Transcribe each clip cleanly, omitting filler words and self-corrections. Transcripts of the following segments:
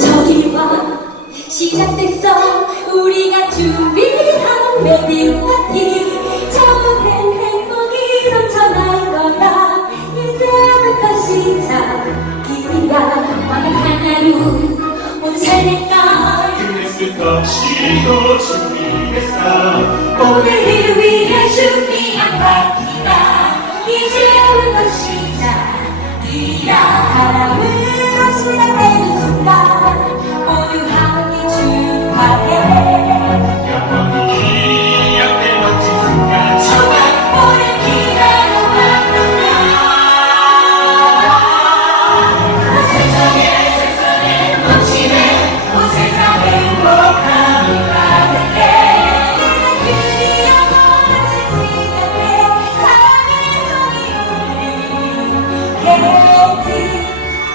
저기 봐 시작됐어 우리가 준비한 웨딩 파티 저곳엔 행복이 넘쳐날 거야 이제부터 시작이야 완벽한 하루 모두 설렐까 끝냈을 것이고 준비했어 오늘을 위해 준비한 파티가 이제부터 시작이야 사랑으로 시작되는 순간 모두 함께 축하해 영원히 기억될 멋진 순간 정말 오래 기다려왔던 날 세상에 넘치네 온 세상 행복함이 가득해 이제 드디어 같이 시작해 사랑의 소리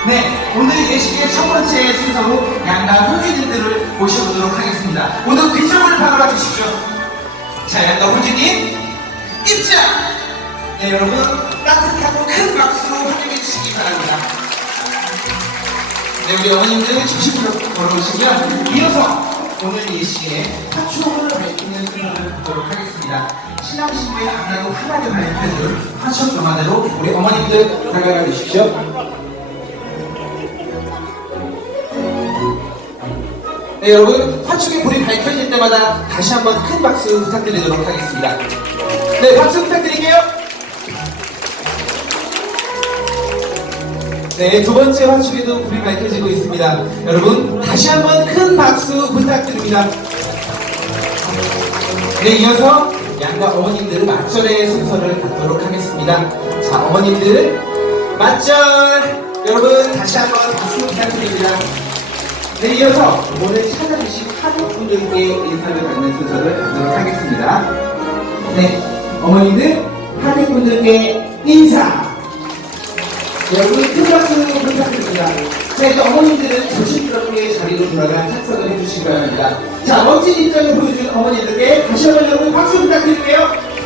네, 오늘 예식의 첫 번째 순서로 양가 후지님들을 모셔보도록 하겠습니다. 오늘 귀점을 바라봐 주십시오. 자, 양가 후지님 입장! 네, 여러분 따뜻하고 큰 박수로 환영해 주시기 바랍니다. 네, 우리 어머님들 중심으로 걸어오시면 이어서 오늘 예식의 화촉을 밝히는 순서를 갖도록 하겠습니다. 신랑 신부의 앞나고 하나를 밝혀줄 화촉 동안으로 우리 어머님들 다가가 주십시오. 네, 여러분 화촉의 불이 밝혀질 때마다 다시 한번 큰 박수 부탁드리도록 하겠습니다. 네, 박수 부탁드릴게요. 네, 두 번째 화촉에도 불이 밝혀지고 있습니다. 여러분 다시 한번 큰 박수 부탁드립니다. 네, 이어서 양가 어머님들 맞절의 순서를 갖도록 하겠습니다. 자, 어머님들 맞절! 여러분 다시 한번 박수 부탁드립니다. 네, 이어서 오늘 찾아주신 하객분들께 인사를 받는 순서를 갖도록 하겠습니다. 네, 어머니들 하객분들께 인사! 여러분 큰 박수 부탁드립니다. 자, 이제 어머님들은 조심스럽게 자리로 돌아가 착석을 해주시기 바랍니다. 자, 멋진 입장을 보여준 어머니들께 다시 한번 여러분 박수 부탁드릴게요.